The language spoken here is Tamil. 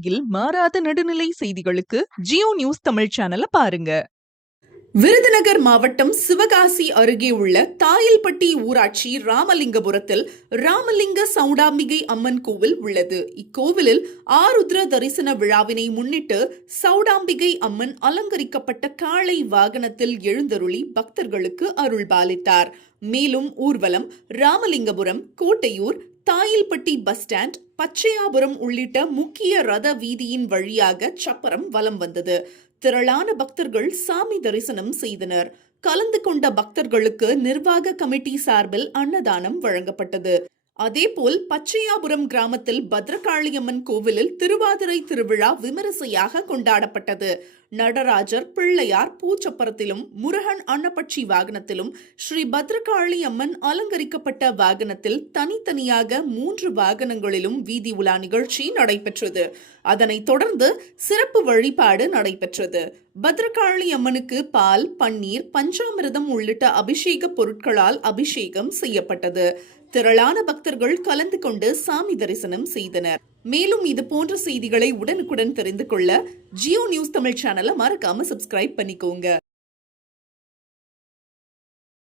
உலகில் மாறாத நடுநிலை செய்திகளுக்கு ஜியோ நியூஸ் தமிழ் சேனலை பாருங்க. விருதுநகர் மாவட்டம் சிவகாசி அருகே உள்ள தாயல்பட்டி ஊராட்சி ராமலிங்கபுரத்தில் ராமலிங்க சௌடாம்பிகை அம்மன் கோவில் உள்ளது. இக்கோவிலில் ஆருத்ர தரிசன விழாவினை முன்னிட்டு சௌடாம்பிகை அம்மன் அலங்கரிக்கப்பட்ட காளை வாகனத்தில் எழுந்தருளி பக்தர்களுக்கு அருள்பாலித்தார். மேலும் ஊர்வலம் ராமலிங்கபுரம், கோட்டையூர், தாயல்பட்டி பஸ் ஸ்டாண்ட், பச்சையாபுரம் உள்ளிட்ட முக்கிய ரத வீதியின் வழியாக சப்பரம் வலம் வந்தது. திரளான பக்தர்கள் சாமி தரிசனம் செய்தனர். கலந்து கொண்ட பக்தர்களுக்கு நிர்வாக கமிட்டி சார்பில் அன்னதானம் வழங்கப்பட்டது. அதேபோல் பச்சையாபுரம் கிராமத்தில் பத்ரகாளியம்மன் கோவிலில் திருவாதிரை திருவிழா விமரிசையாக கொண்டாடப்பட்டது. நடராஜர், பிள்ளையார் பூச்சப்பரத்திலும், முருகன் அன்னப்பட்சி வாகனத்திலும், ஸ்ரீ பத்ரகாளி அம்மன் அலங்கரிக்கப்பட்ட வாகனத்தில் தனித்தனியாக 3 வாகனங்களிலும் வீதி உலா நிகழ்ச்சி நடைபெற்றது. அதனைத் தொடர்ந்து சிறப்பு வழிபாடு நடைபெற்றது. பத்ரகாளி அம்மனுக்கு பால், பன்னீர், பஞ்சாமிர்தம் உள்ளிட்ட அபிஷேக பொருட்களால் அபிஷேகம் செய்யப்பட்டது. திரளான பக்தர்கள் கலந்து கொண்டு சாமி தரிசனம் செய்தனர். மேலும் இது போன்ற செய்திகளை உடனுக்குடன் தெரிந்து கொள்ள ஜியோ நியூஸ் தமிழ் சேனலை மறக்காம சப்ஸ்கிரைப் பண்ணிக்கோங்க.